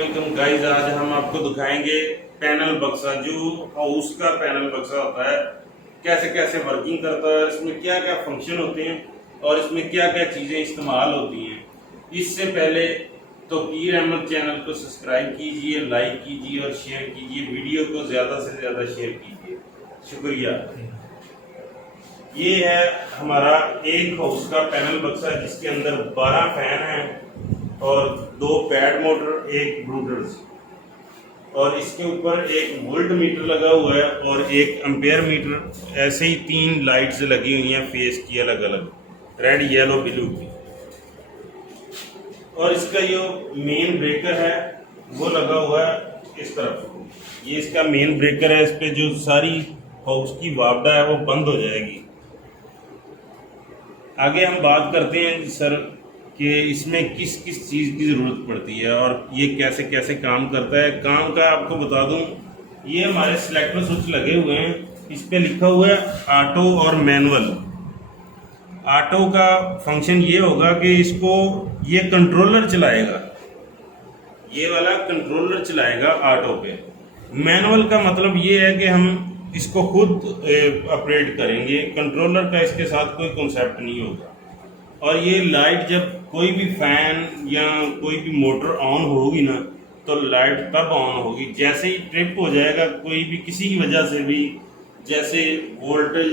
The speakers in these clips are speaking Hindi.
वेलकम गाइस, आज हम आपको दिखाएंगे पैनल बक्सा। जो हाउस का पैनल बक्सा होता है, कैसे कैसे वर्किंग करता है, इसमें क्या क्या फंक्शन होते हैं और इसमें क्या क्या चीजें इस्तेमाल होती हैं। इससे पहले तो पीर अहमद चैनल को सब्सक्राइब कीजिए, लाइक कीजिए और शेयर कीजिए। वीडियो को ज्यादा से ज्यादा शेयर कीजिए, शुक्रिया। ये है हमारा एक हाउस का पैनल बक्सा, जिसके अंदर 12 फैन हैं और 2 पैड मोटर, एक ब्रूडर्स, और इसके ऊपर एक वोल्ट मीटर लगा हुआ है और एक एम्पेयर मीटर। ऐसे ही 3 लाइट्स लगी हुई हैं फेस की, अलग अलग, रेड, येलो, ब्लू की। और इसका जो मेन ब्रेकर है वो लगा हुआ है इस तरफ। ये इसका मेन ब्रेकर है। इस पे जो सारी हाउस की वापडा है वो बंद हो जाएगी। आगे हम बात करते हैं सर कि इसमें किस किस चीज़ की ज़रूरत पड़ती है और ये कैसे कैसे काम करता है। काम का आपको बता दूं, ये हमारे सिलेक्टर स्विच लगे हुए हैं। इस पे लिखा हुआ है ऑटो और मैनुअल। ऑटो का फंक्शन ये होगा कि इसको ये कंट्रोलर चलाएगा, ये वाला कंट्रोलर चलाएगा ऑटो पे। मैनुअल का मतलब ये है कि हम इसको खुद ऑपरेट करेंगे। कंट्रोलर का इसके साथ कोई कॉन्सेप्ट नहीं होगा। और ये लाइट, जब कोई भी फैन या कोई भी मोटर ऑन होगी ना, तो लाइट तब ऑन होगी जैसे ही ट्रिप हो जाएगा कोई भी, किसी की वजह से भी, जैसे वोल्टेज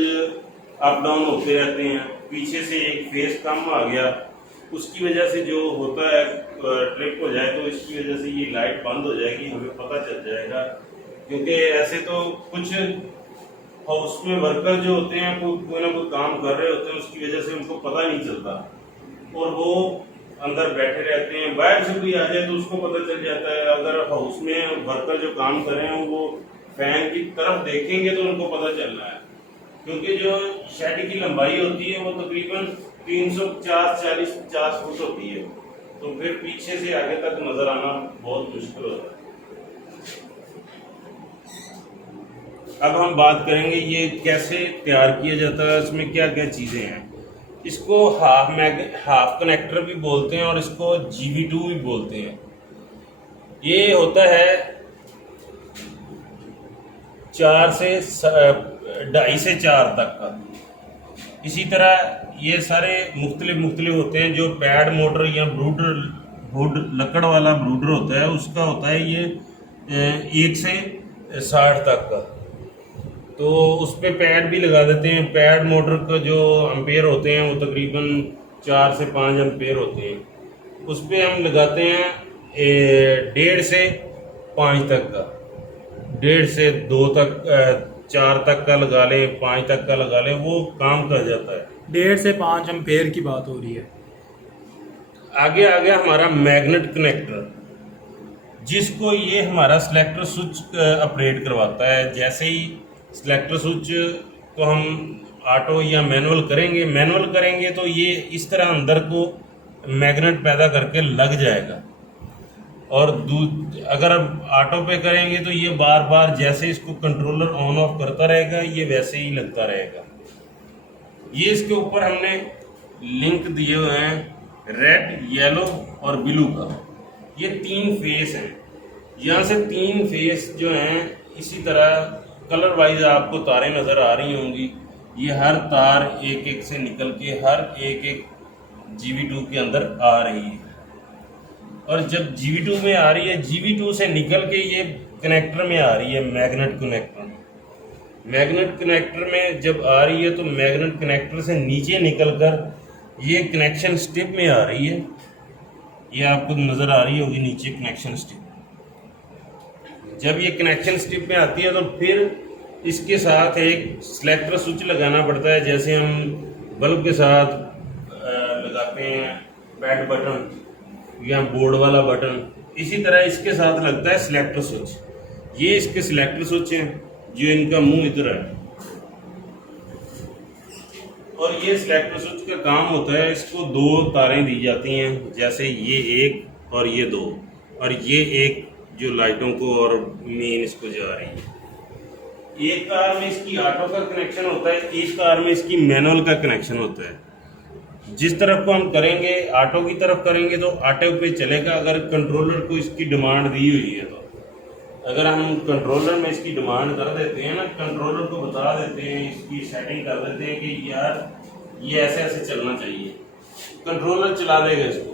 अप डाउन होते रहते हैं, पीछे से एक फेस कम आ गया, उसकी वजह से जो होता है ट्रिप हो जाए, तो इसकी वजह से ये लाइट बंद हो जाएगी, हमें पता चल जाएगा। क्योंकि ऐसे तो कुछ हाउस में वर्कर जो होते हैं कोई ना कोई काम कर रहे होते हैं, उसकी वजह से उनको पता नहीं चलता और वो अंदर बैठे रहते हैं। बाहर से कोई आ जाए तो उसको पता चल जाता है। अगर हाउस में वर्कर जो काम कर रहे हैं वो फैन की तरफ देखेंगे तो उनको पता चलना है। क्योंकि जो शेड की लंबाई होती है वो तकरीबन 350 फुट होती है, तो फिर पीछे से आगे तक नजर आना बहुत मुश्किल होता है। अब हम बात करेंगे ये कैसे तैयार किया जाता है, इसमें क्या क्या चीज़ें हैं। इसको हाफ कनेक्टर भी बोलते हैं और इसको GV2 भी बोलते हैं। ये होता है 2.5 से 4 तक का। इसी तरह ये सारे मुख्तलिफ होते हैं। जो पैड मोटर या ब्रूडर लकड़ वाला ब्रूडर होता है, उसका होता है ये 1 से 60 तक का। तो उस पर पैड भी लगा देते हैं। पैड मोटर का जो एम्पेयर होते हैं वो तकरीबन 4 से 5 एम्पेयर होते हैं। उस पर हम लगाते हैं 1.5 से 5 तक का, 1.5 से 2 तक, 4 तक का लगा लें, 5 तक का लगा लें, वो काम कर जाता है। 1.5 से 5 एम्पेयर की बात हो रही है। आगे आ गया हमारा मैग्नेट कनेक्टर, जिसको ये हमारा सिलेक्टर स्विच ऑपरेट करवाता है। जैसे ही सिलेक्टर स्विच को हम ऑटो या मैनुअल करेंगे तो ये इस तरह अंदर को मैग्नेट पैदा करके लग जाएगा। और अगर अब ऑटो पे करेंगे तो ये बार बार जैसे इसको कंट्रोलर ऑन ऑफ करता रहेगा, ये वैसे ही लगता रहेगा। ये इसके ऊपर हमने लिंक दिए हुए हैं, रेड, येलो और ब्लू का। ये 3 फेस हैं। यहाँ से 3 फेस जो हैं, इसी तरह कलर वाइज आपको तारें नज़र आ रही होंगी। ये हर तार एक एक से निकल के हर एक GV2 के अंदर आ रही है। और जब GV2 में आ रही है, GV2 से निकल के ये कनेक्टर में आ रही है, मैग्नेट कनेक्टर। मैग्नेट कनेक्टर में जब आ रही है तो मैग्नेट कनेक्टर से नीचे निकलकर ये कनेक्शन स्ट्रिप में आ रही है। ये आपको नज़र आ रही होगी नीचे कनेक्शन स्ट्रिप। जब ये कनेक्शन स्ट्रिप में आती है तो फिर इसके साथ एक सिलेक्टर स्विच लगाना पड़ता है। जैसे हम बल्ब के साथ लगाते हैं बैट बटन या बोर्ड वाला बटन, इसी तरह इसके साथ लगता है सिलेक्टर स्विच। ये इसके सिलेक्टर स्विच हैं, जो इनका मुंह इधर है। और ये सिलेक्टर स्विच का काम होता है, इसको 2 तारें दी जाती हैं, जैसे ये 1 और ये 2, और ये एक जो लाइटों को और मेन इसको जा रही है। एक कार में इसकी ऑटो का कनेक्शन होता है, एक कार में इसकी मैनुअल का कनेक्शन होता है। जिस तरफ को हम करेंगे ऑटो की तरफ करेंगे तो ऑटो पे चलेगा, अगर कंट्रोलर को इसकी डिमांड दी हुई है तो। अगर हम कंट्रोलर में इसकी डिमांड कर देते हैं ना, कंट्रोलर को बता देते हैं, इसकी सेटिंग कर देते हैं कि यार ये ऐसे ऐसे चलना चाहिए, कंट्रोलर चला देगा इसको।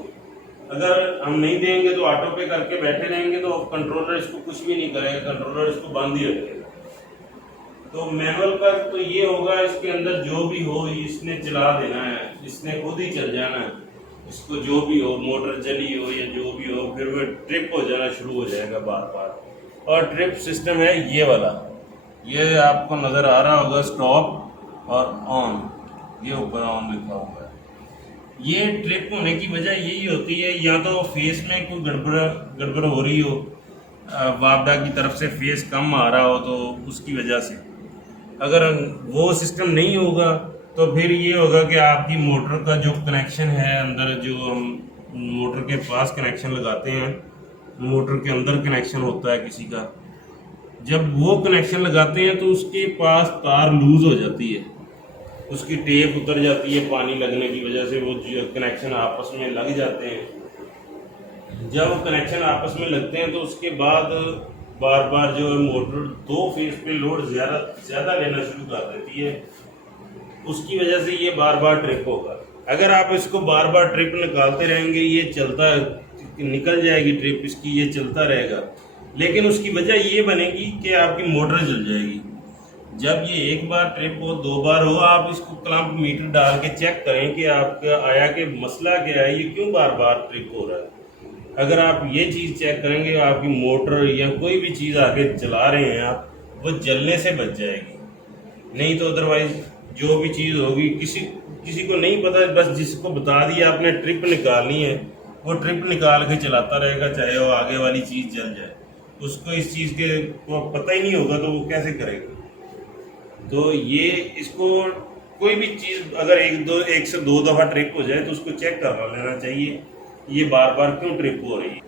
अगर हम नहीं देंगे तो ऑटो पे करके बैठे रहेंगे तो कंट्रोलर इसको कुछ भी नहीं करेगा, कंट्रोलर इसको बंद ही रखेगा। तो मैनुअल का तो ये होगा, इसके अंदर जो भी हो इसने चला देना है, इसने खुद ही चल जाना है। इसको जो भी हो, मोटर जली हो या जो भी हो, फिर वो ट्रिप हो जाना शुरू हो जाएगा बार बार। और ट्रिप सिस्टम है ये वाला, ये आपको नज़र आ रहा होगा, स्टॉप और ऑन, ये ऊपर ऑन लिखा हुआ है। ये ट्रिप होने की वजह यही होती है, या तो फेस में कोई गड़बड़ हो रही हो, वापडा की तरफ से फेस कम आ रहा हो तो उसकी वजह से। अगर वो सिस्टम नहीं होगा तो फिर ये होगा कि आपकी मोटर का जो कनेक्शन है अंदर, जो हम मोटर के पास कनेक्शन लगाते हैं, मोटर के अंदर कनेक्शन होता है किसी का, जब वो कनेक्शन लगाते हैं तो उसके पास तार लूज हो जाती है, उसकी टेप उतर जाती है पानी लगने की वजह से, वो जो कनेक्शन आपस में लग जाते हैं। जब कनेक्शन आपस में लगते हैं तो उसके बाद बार बार जो है मोटर दो फेज पे लोड ज़्यादा लेना शुरू कर देती है, उसकी वजह से ये बार बार ट्रिप होगा। अगर आप इसको बार बार ट्रिप निकालते रहेंगे, ये चलता निकल जाएगी ट्रिप इसकी, ये चलता रहेगा, लेकिन उसकी वजह ये बनेगी कि आपकी मोटर जल जाएगी। जब ये एक बार ट्रिप हो, दो बार हो, आप इसको क्लैंप मीटर डाल के चेक करें कि आपका आया कि मसला क्या है, ये क्यों बार बार ट्रिप हो रहा है। अगर आप ये चीज़ चेक करेंगे, आपकी मोटर या कोई भी चीज़ आगे चला रहे हैं आप, वो जलने से बच जाएगी। नहीं तो अदरवाइज जो भी चीज़ होगी, किसी को नहीं पता, बस जिसको बता दिया आपने ट्रिप निकालनी है, वो ट्रिप निकाल के चलाता रहेगा, चाहे वो आगे वाली चीज़ जल जाए। उसको इस चीज़ के को पता ही नहीं होगा तो वो कैसे करेगा। तो ये इसको कोई भी चीज़ अगर एक से दो दफ़ा ट्रिप हो जाए तो उसको चेक करवा लेना चाहिए, ये बार बार क्यों ट्रिप हो रही है।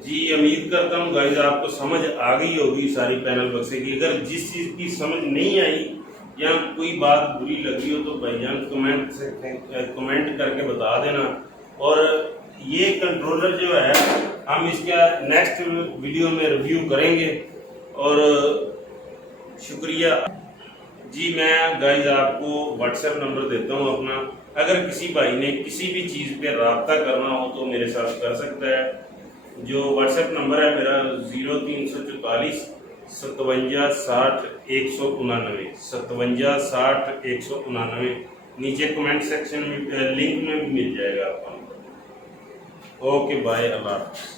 जी उम्मीद करता हूँ गाइस आपको समझ आ गई होगी सारी पैनल बक्से की। अगर जिस चीज़ की समझ नहीं आई या कोई बात बुरी लगी हो तो भाईजान कमेंट करके बता देना। और ये कंट्रोलर जो है हम इसका नेक्स्ट वीडियो में रिव्यू करेंगे। और शुक्रिया जी। मैं गाइज आपको व्हाट्सएप नंबर देता हूँ अपना, अगर किसी भाई ने किसी भी चीज़ पे रब्ता करना हो तो मेरे साथ कर सकता है। जो व्हाट्सएप नंबर है मेरा 0344 57 60 189 57 60 189, नीचे कमेंट सेक्शन में लिंक में भी मिल जाएगा आपको। ओके बाय, अल्लाह हाफ़िज़।